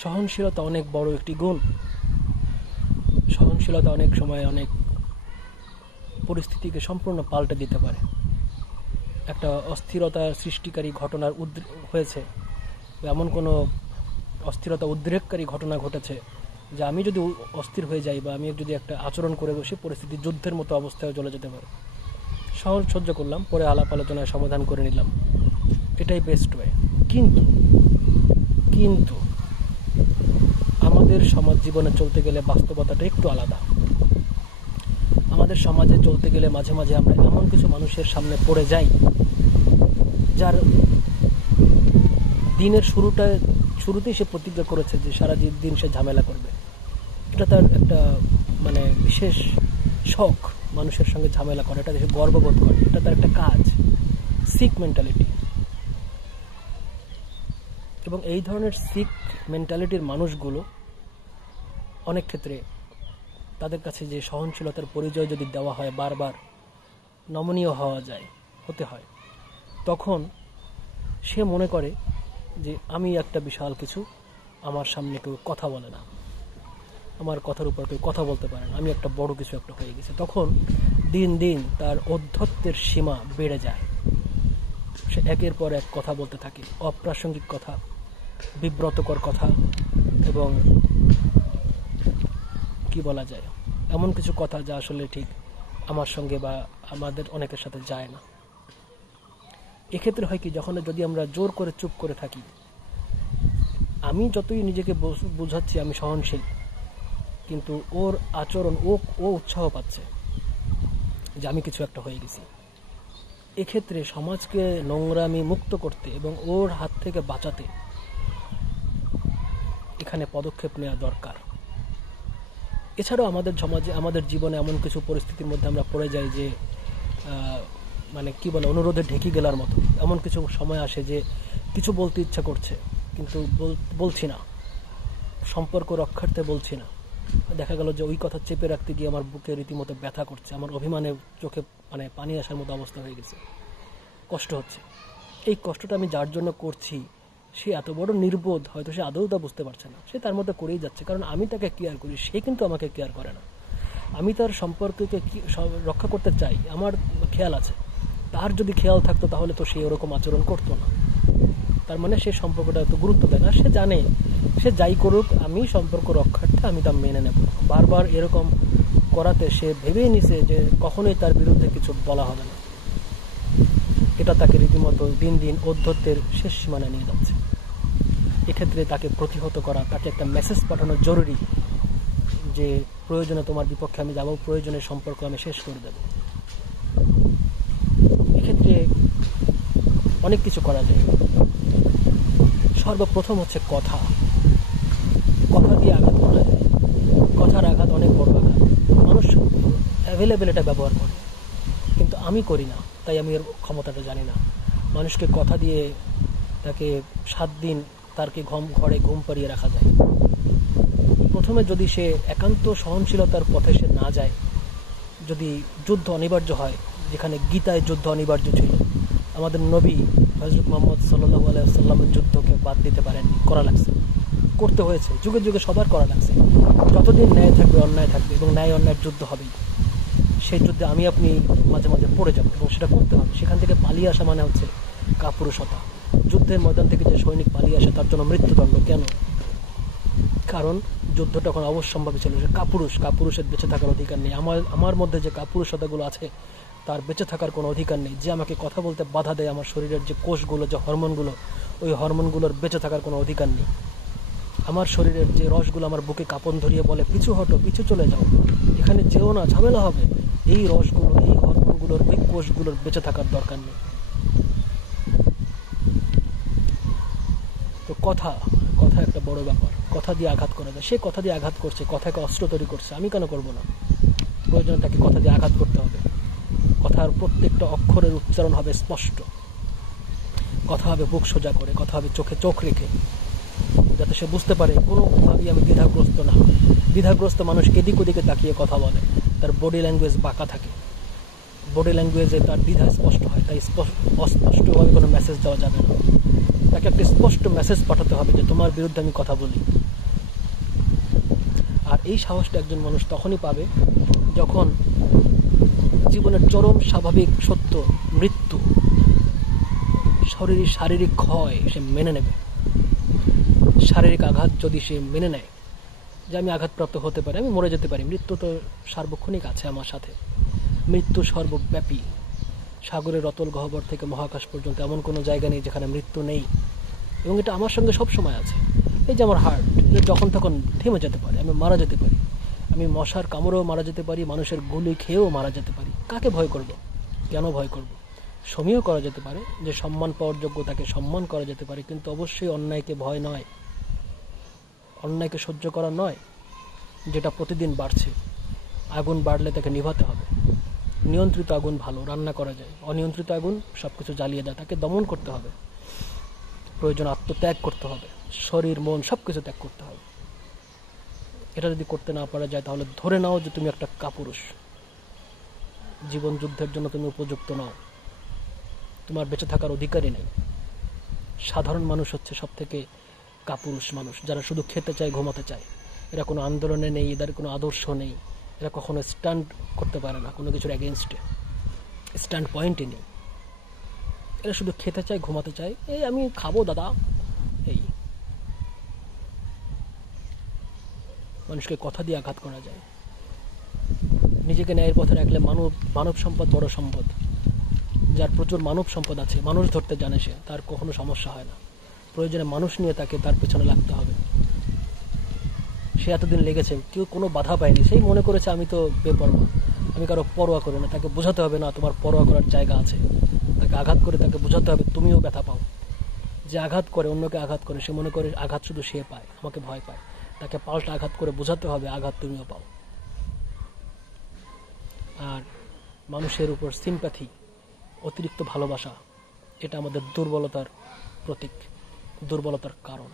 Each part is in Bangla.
সহনশীলতা অনেক বড় একটি গুণ। সহনশীলতা অনেক সময় অনেক পরিস্থিতিকে সম্পূর্ণ পাল্টে দিতে পারে। একটা অস্থিরতার সৃষ্টিকারী ঘটনার হয়েছে, এমন কোনো অস্থিরতা উদ্রেককারী ঘটনা ঘটেছে যে আমি যদি অস্থির হয়ে যাই বা আমি যদি একটা আচরণ করে বসে, পরিস্থিতি যুদ্ধের মতো অবস্থায় চলে যেতে পারে। সহ্য করলাম, পরে আলাপ আলোচনায় সমাধান করে নিলাম, এটাই বেস্ট ওয়ে। কিন্তু আমাদের সমাজ জীবনে চলতে গেলে বাস্তবতাটা একটু আলাদা। আমাদের সমাজে চলতে গেলে মাঝে মাঝে আমরা এমন কিছু মানুষের সামনে পড়ে যাই যার দিনের শুরুতেই সে প্রতিজ্ঞা করেছে যে সারা দিন সে ঝামেলা করবে। এটা তার একটা বিশেষ শখ, মানুষের সঙ্গে ঝামেলা করে, এটা সে গর্ববোধ করে, এটা তার একটা কাজ, সিক মেন্টালিটি। এবং এই ধরনের সিক মেন্টালিটির মানুষগুলো অনেক ক্ষেত্রে তাদের কাছে যে সহনশীলতার পরিচয় যদি দেওয়া হয়, বারবার নমনীয় হতে হয়, তখন সে মনে করে যে আমি একটা বিশাল কিছু, আমার সামনে কেউ কথা বলে না, আমার কথার উপর কেউ কথা বলতে পারে না, আমি একটা বড় কিছু একটা হয়ে গেছি। তখন দিন দিন তার অধ্যত্বের সীমা বেড়ে যায়। সে একের পর এক কথা বলতে থাকে, অপ্রাসঙ্গিক কথা, বিব্রতকর কথা, এবং কি বলা যায়, এমন কিছু কথা যা আসলে ঠিক আমার সঙ্গে বা আমাদের অনেকের সাথে যায় না। এক্ষেত্রে হয় কি, যদি আমরা জোর করে চুপ করে থাকি, আমি যতই নিজেকে বোঝাচ্ছি আমি সহনশীল, কিন্তু ওর আচরণ, ও উৎসাহ পাচ্ছে যে আমি কিছু একটা হয়ে গেছি। এক্ষেত্রে সমাজকে নোংরামি মুক্ত করতে এবং ওর হাত থেকে বাঁচাতে এখানে পদক্ষেপ নেওয়া দরকার। এছাড়াও আমাদের সমাজে, আমাদের জীবনে এমন কিছু পরিস্থিতির মধ্যে আমরা পড়ে যাই যে অনুরোধে ঢেকে গেলার মতো। এমন কিছু সময় আসে যে কিছু বলতে ইচ্ছা করছে, কিন্তু বলছি না, সম্পর্ক রক্ষার্থে বলছি না। দেখা গেল যে ওই কথা চেপে রাখতে গিয়ে আমার বুকে রীতিমতো ব্যথা করছে, আমার অভিমানে চোখে পানি আসার মতো অবস্থা হয়ে গেছে, কষ্ট হচ্ছে। এই কষ্টটা আমি যার জন্য করছি, সে এত বড় নির্বোধ, হয়তো সে আদৌ তা বুঝতে পারছে না, সে তার মধ্যে করেই যাচ্ছে, কারণ আমি তাকে কেয়ার করি, সে কিন্তু আমাকে কেয়ার করে না। আমি তার সম্পর্ককে রক্ষা করতে চাই, আমার খেয়াল আছে, তার যদি খেয়াল থাকতো তাহলে তো সে ওরকম আচরণ করতো না। তার মানে সে সম্পর্কটা এত গুরুত্ব দেয় না, সে জানে সে যাই করুক আমি সম্পর্ক রক্ষার্থে আমি তা মেনে নেব। বারবার এরকম করাতে সে ভেবেই নিছে যে কখনোই তার বিরুদ্ধে কিছু বলা হবে না। এটা তাকে রীতিমতো দিন দিন অধ্যত্বের শেষ সীমানায় নিয়ে যাচ্ছে। এক্ষেত্রে তাকে প্রতিহত করা, তাকে একটা মেসেজ পাঠানো জরুরি যে প্রয়োজনে তোমার বিপক্ষে আমি যাব, প্রয়োজনে সম্পর্ক আমি শেষ করে দেব। এক্ষেত্রে অনেক কিছু করা যায়। সর্বপ্রথম হচ্ছে কথা দিয়ে আঘাত করা যায়। কথার আঘাত অনেক বড় আঘাত, মানুষ অ্যাভেলেবেল এটা ব্যবহার করে, কিন্তু আমি করি না, তাই আমি এর ক্ষমতাটা জানি না। মানুষকে কথা দিয়ে তাকে 7 দিন তারকে ঘরে ঘুম পাড়িয়ে রাখা যায়। প্রথমে যদি সে একান্ত সহনশীলতার পথে সে না যায়, যদি যুদ্ধ অনিবার্য হয়, যেখানে গীতায় যুদ্ধ অনিবার্য ছিল, আমাদের নবী হযরত মুহাম্মদ সাল্লাল্লাহু আলাইহি ওয়াসাল্লামের যুদ্ধকে বাদ দিতে পারেননি, করা লাগছে, করতে হয়েছে, যুগে যুগে সবার করা লাগছে। যতদিন ন্যায় থাকবে অন্যায় থাকবে, এবং ন্যায় অন্যায়ের যুদ্ধ হবেই। সেই যুদ্ধে আমি আপনি মাঝে মাঝে পড়ে যাব, এবং সেটা করতে হবে। সেখান থেকে পালিয়ে আসা মানে হচ্ছে কাপুরুষতা। যুদ্ধের ময়দান থেকে যে সৈনিক পালিয়ে আসে তার জন্য মৃত্যুদণ্ড। কেন? কারণ যুদ্ধটা এখন অবশ্যম্ভাবী ছিল। সে কাপুরুষের বেঁচে থাকার অধিকার নেই। আমার মধ্যে যে কাপুরুষতাগুলো আছে তার বেঁচে থাকার কোনো অধিকার নেই। যে আমাকে কথা বলতে বাধা দেয়, আমার শরীরের যে কোষগুলো, যে হরমোনগুলো, ওই হরমোনগুলোর বেঁচে থাকার কোনো অধিকার নেই। আমার শরীরের যে রসগুলো আমার বুকে কাঁপন ধরিয়ে বলে পিছু হটো, পিছু চলে যাও, এখানে যেও না, ঝামেলা হবে, এই রসগুলো, এই হরমোনগুলোর, ওই কোষগুলোর বেঁচে থাকার দরকার নেই। তো কথা একটা বড় ব্যাপার। কথা দিয়ে আঘাত করা যায়। সে কথা দিয়ে আঘাত করছে, কথাকে অস্ত্র তৈরি করছে, আমি কেন করব না? প্রয়োজন তাকে কথা দিয়ে আঘাত করতে হবে। কথার প্রত্যেকটা অক্ষরের উচ্চারণ হবে স্পষ্ট, কথা হবে বুক সোজা করে, কথা হবে চোখে চোখ রেখে, যাতে সে বুঝতে পারে কোনোভাবেই আমি দ্বিধাগ্রস্ত না। দ্বিধাগ্রস্ত মানুষ এদিক ওদিকে তাকিয়ে কথা বলে, তার বডি ল্যাঙ্গুয়েজ বাঁকা থাকে, বডি ল্যাঙ্গুয়েজে তার দ্বিধা স্পষ্ট হয়, তাই অস্পষ্টভাবে কোনো মেসেজ দেওয়া যাবে না। তাকে একটা স্পষ্ট মেসেজ পাঠাতে হবে যে তোমার বিরুদ্ধে আমি কথা বলি, আর এই সাহসটা একজন মানুষ তখনই পাবে যখন জীবনের চরম স্বাভাবিক সত্য মৃত্যু, শারীরিক ক্ষয় সে মেনে নেবে। শারীরিক আঘাত যদি সে মেনে নেয় যে আমি আঘাতপ্রাপ্ত হতে পারি, আমি মরে যেতে পারি, মৃত্যু তো সার্বক্ষণিক আছে আমার সাথে, মৃত্যু সর্বব্যাপী, সাগরের অতল গহ্বর থেকে মহাকাশ পর্যন্ত এমন কোনো জায়গা নেই যেখানে মৃত্যু নেই, এবং এটা আমার সঙ্গে সব সময় আছে। এই যে আমার হার্ট, যখন তখন থেমে যেতে পারে, আমি মারা যেতে পারি, আমি মশার কামড়েও মারা যেতে পারি, মানুষের গুলি খেয়েও মারা যেতে পারি। কাকে ভয় করব? কেন ভয় করব? সমীহ করা যেতে পারে, যে সম্মান পাওয়ার যোগ্য তাকে সম্মান করা যেতে পারে, কিন্তু অবশ্যই অন্যায়কে ভয় নয়, অন্যায়কে সহ্য করা নয়, যেটা প্রতিদিন বাড়ছে। আগুন বাড়লে তাকে নিভাতে হবে। নিয়ন্ত্রিত আগুন ভালো, রান্না করা যায়, অনিয়ন্ত্রিত আগুন সবকিছু জ্বালিয়ে দেয়, তাকে দমন করতে হবে, প্রয়োজন আত্মত্যাগ করতে হবে, শরীর মন সবকিছু ত্যাগ করতে হবে। এটা যদি করতে না পারা যায় তাহলে ধরে নাও যে তুমি একটা কাপুরুষ, জীবন যুদ্ধের জন্য তুমি উপযুক্ত নও, তোমার বেঁচে থাকার অধিকারই নেই। সাধারণ মানুষ হচ্ছে সব থেকে কাপুরুষ মানুষ, যারা শুধু খেতে চায়, ঘুমাতে চায়। এরা কোনো আন্দোলনে নেই, এদের কোনো আদর্শ নেই, এরা কখনো স্ট্যান্ড করতে পারে না কোনো কিছুর এগেনস্টে, স্ট্যান্ড পয়েন্টই নেই। এরা শুধু খেতে চায়, ঘুমাতে চায়, এই আমি খাবো দাদা, এই। মানুষকে কথা দিয়ে আঘাত করা যায়। নিজেকে ন্যায়ের পথে রাখলে মানব সম্পদ বড় সম্পদ। যার প্রচুর মানব সম্পদ আছে, মানুষ ধরতে জানে, সে তার কখনো সমস্যা হয় না। প্রয়োজনে মানুষ নিয়ে তাকে তার পেছনে লাগতে হবে। সে এতদিন লেগেছে, কেউ কোনো বাধা পায়নি, সেই মনে করেছে আমি তো বেপরোয়া, আমি কারো পরোয়া করি না। তাকে বোঝাতে হবে না তোমার পরোয়া করার জায়গা আছে, তাকে আঘাত করে তাকে বোঝাতে হবে তুমিও ব্যথা পাও। যে আঘাত করে, অন্যকে আঘাত করে, সে মনে করে আঘাত শুধু সে পায়, আমাকে ভয় পায়। তাকে পাল্টা আঘাত করে বোঝাতে হবে আঘাত তুমিও পাও। আর মানুষের উপর সিম্প্যাথি, অতিরিক্ত ভালোবাসা, এটা আমাদের দুর্বলতার প্রতীক, দুর্বলতার কারণ।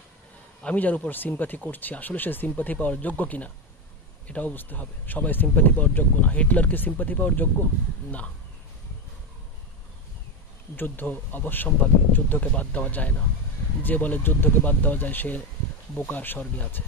আমি যার উপর সিম্প্যাথি করছি, আসলে সে সিম্প্যাথি পাওয়ার যোগ্য কিনা এটাও বুঝতে হবে। সবাই সিম্প্যাথি পাওয়ার যোগ্য না। হিটলার কি সিম্প্যাথি পাওয়ার যোগ্য না? যুদ্ধ অবশ্যম্ভাবী, যুদ্ধকে বাদ দেওয়া যায় না। যে বলে যুদ্ধকে বাদ দেওয়া যায় সে বোকার স্বর্গে আছে।